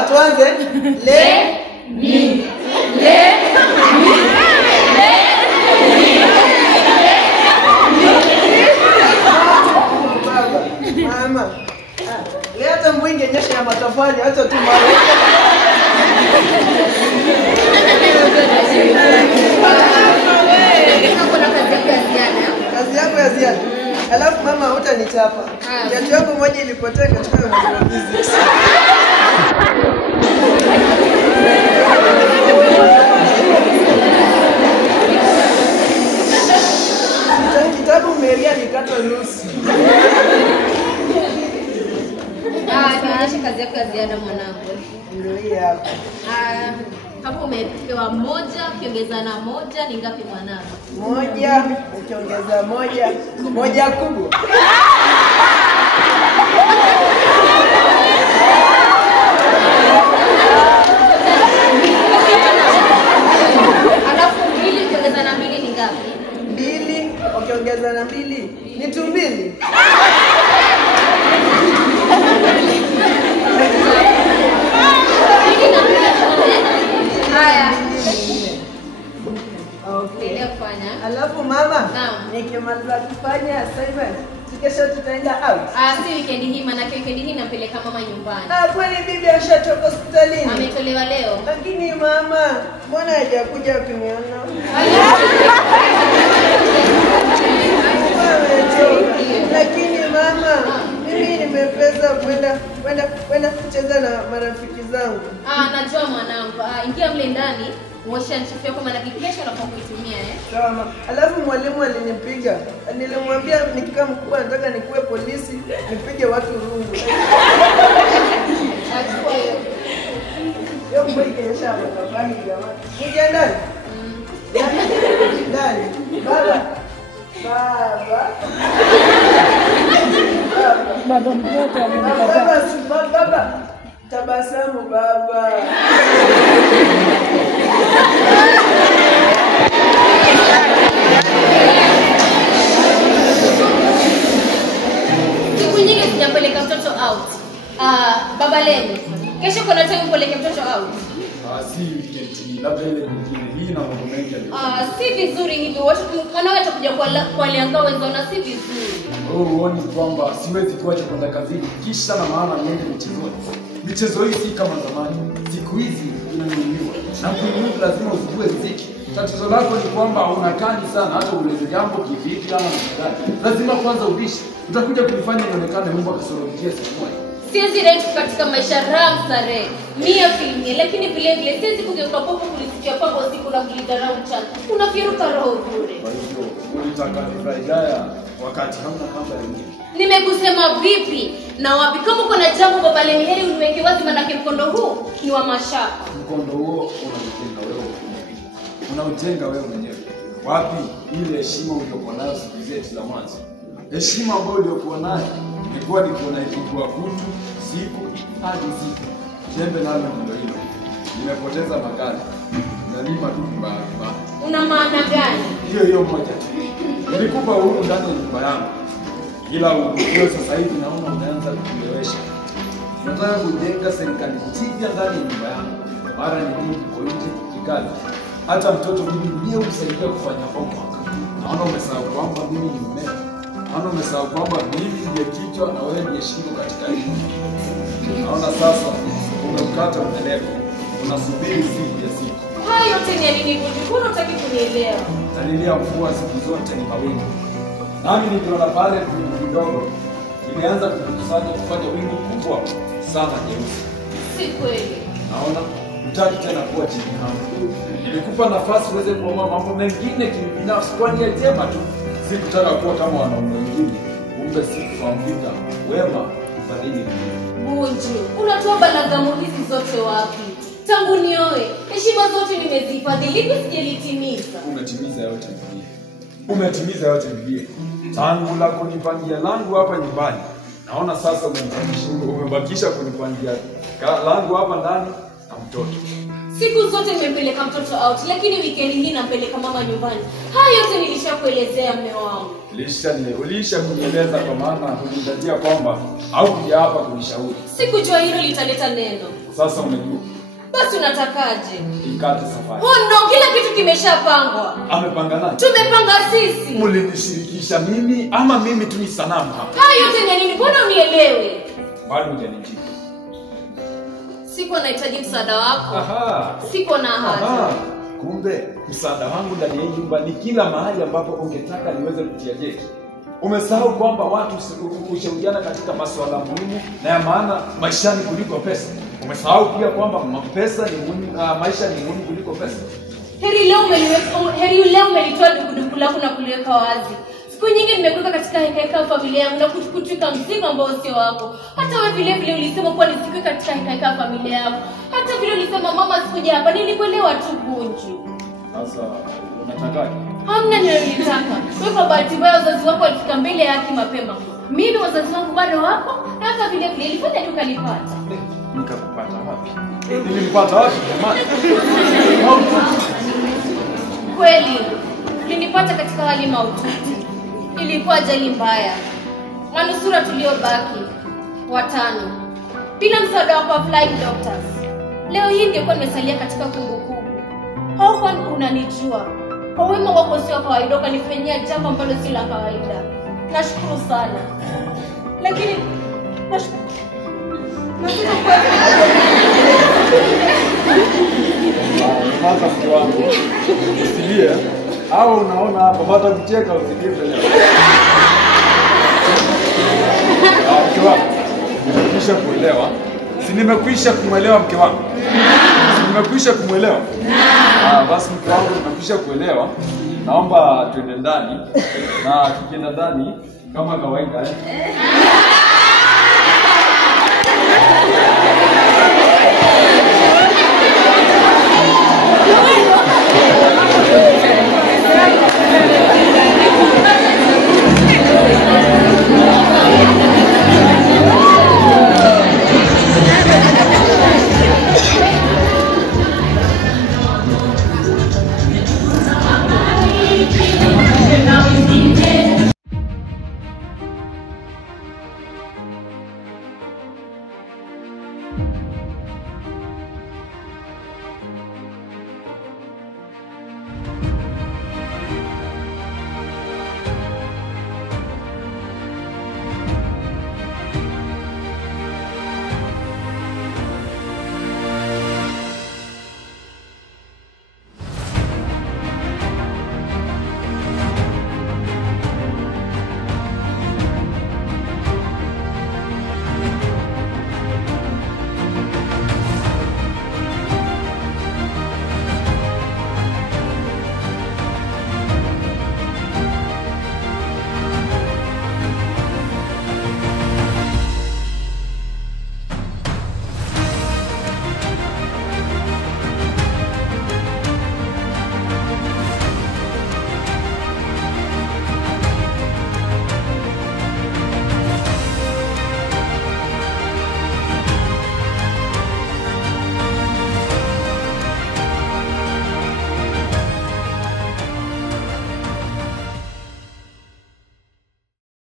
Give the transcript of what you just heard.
Sawa, tuanze. Le mi. Le mi. Baba, mama. Leo hata mwingi nyesha ya matofali, acha tu mara. Kazi yako ya ziada. Alafu mama hutanichapa. Kiatu yako moja ilipotea katika mazoezi. Kitabu Maria nikata nusu. Tuonyeshe kazi yako ya ziada mwanangu. Ndio hii hapa. Hapo umepewa moja, ukiongeza na moja ni ngapi mwanangu? Moja, ukiongeza moja, moja kubwa. Alafu mbili ukiongeza na mbili ni ngapi? Mbili, ukiongeza na mbili ni tumbili. Haya. Okay, leo fanya. Alafu mama, Naam. nikimaliza kufanya assignment, kesho tutaenda out. Si weekend hii, maana weekend hii nampeleka mama nyumbani. Kwani bibi ashatoka hospitalini? Ametolewa leo. Lakini mama, mbona hajakuja kuniona? Lakini mama, mimi nimepesa kwenda kucheza na marafiki zangu. Najua mwanangu. Ingia mle ndani, uosha nchifu yako maana kesho unapo kuitumia Sawa. Alafu mwalimu alinipiga. Nilimwambia nikikaa mkubwa nataka nikuwe polisi, nipige watu rungu. Achukua hiyo. Yo mbiki yesha matafani jamani. Ingia ndani. Ndani. Baba. Baba mtoto amekataa. Baba. Tabasamu baba. Siku nyingi sijapeleka mtoto out. Baba leo. Kesho kuna time mpeleke mtoto out. Si weekend, labda ile nyingine. Hii na mambo mengi ya. Si vizuri hivi. Watu wanaweza atakuja kwa lianga wenzao na si vizuri. Uone kwamba siwezi kuacha kwenda kazini kisha na maana niende michezoni. Michezo hii si kama zamani. Siku hizi inanunuliwa. Na kununua lazima usijue riziki. Tatizo lako ni kwamba unakani sana hata ueleze jambo kivipi ama mshikani. Lazima kwanza ubishi. Utakuja kunifanya nionekane Mungu akasorokia siku moja. Siwezi right katika maisha raha sare. Mia filmi lakini vile vile siwezi kugeuka popo kulisikia pako usiku na kulidharau mchana. Unafiruka roho bure. Kwa hivyo ulitaka nifurahia wakati hamna mambo ya nini. Nimekusema vipi na wapi? Kama uko na jambo baba leni heri uniweke wazi manake mkondo huu ni wa mashaka. Mkondo huo unaujenga wewe. Unaujenga wewe mwenyewe. Wapi ile heshima uliyokuwa nayo siku zetu za mwanzo? Heshima ambayo uliokuwa nayo ilikuwa ni kuona ikikua kutu siku hadi siku. Jembe nalo ndio hilo. Nimepoteza magari. Nalima tu vibaya. Una maana gani? Hiyo moja tu. Nilikupa uhuru ndani ya nyumba yangu. Ila hiyo sasa hivi naona unaanza kuelewesha. Nataka kujenga serikali mpya ndani ya nyumba yangu. Mara nyingi kwa nje kikazi. Hata mtoto mimi ndiye umsaidia kufanya homework. Naona umesahau kwamba mimi ni mume. Naona umesahau kwamba mimi ndiye kichwa na wewe ndiye shingo katika hili. Naona sasa umekata mbeleko. Unasubiri siku ya siku. Hayo yote ni nini kundi? Kuna utaki kunielewa. Talilia mvua siku zote ni mawingu. Nami nikiona pale kidogo imeanza kukusanya kufanya wingu kubwa sana nyeusi. Si kweli. Naona hutaki tena kuwa chini yangu. Nilikupa nafasi uweze kuamua mambo mengine kibinafsi kwa nia njema tu. Sikutaka kuwa kama wanaume wengine. Kumbe sikufahamika wema fadhili. Bunju, unatoa balagamu hizi zote wapi? Tangu nioe, heshima zote nimezihifadhi, lipi sijalitimisha? Umetimiza yote Biblia. Umetimiza yote Biblia. Tangu la kunipangia langu hapa nyumbani. Naona sasa umebakisha kunipangia langu hapa ndani na mtoto. Siku zote nimepeleka mtoto out, lakini weekend hii nampeleka mama nyumbani. Haya yote nilishakuelezea mume wangu. Ulisha kunieleza kwa maana unitajia kwamba au kuja hapa kunishauri. Sikujua hilo litaleta neno. Sasa umejua. Basi unatakaje? Ikate safari. Oh no, kila kitu kimeshapangwa. Amepanga nani? Tumepanga sisi. Mlinishirikisha mimi ama mimi tu ni sanamu hapa? Haya yote ni nini? Mbona unielewe? Bado hujanijibu. Siko nahitaji msaada wako. Aha. Siko na haja. Kumbe msaada wangu ndani ya nyumba ni kila mahali ambapo ungetaka niweze kutia jeki. Umesahau kwamba watu hushauriana katika masuala muhimu na ya maana maishani kuliko pesa. Umesahau pia kwamba pesa ni muhimu, maisha ni muhimu kuliko pesa. Heri leo umelitoa dukuduku lako na kuliweka wazi. Siku nyingi nimekuweka katika heka familia yangu na kutwika mzigo ambao sio wako. Hata wewe vile vile ulisema kuwa nisikuwe katika heka familia yako. Hata vile ulisema mama sikuja hapa, nilikuelewa tu Bunju. Sasa unatakaje? Hamna nilitaka. Wewe kwa bahati mbaya wazazi wako walifika mbele ya haki mapema. Mimi wazazi wangu bado wako na hata vile vile ilifanya tukalipata. Nikakupata wapi? Nilipata wapi jamani? Kweli. Ulinipata katika hali mahututi. Ilikuwa ajali mbaya. Manusura tuliobaki 5 bila msaada wa flying doctors. Leo hii ningekuwa nimesalia katika kumbukumbu. Haukuwa unanijua. Kwa wema wako sio kawaida, ukanifanyia jambo ambalo si la kawaida. Nashukuru sana. Lakini Mwanza mke wangu. Usilie. Au unaona hapa bado kucheka usilie tena. Mke wangu. Nimekwisha kuelewa. Si nimekwisha kumwelewa mke wangu. Nimekwisha kumwelewa. Basi mke wangu nimekwisha kuelewa. Naomba tuende ndani. Na tukienda ndani kama kawaida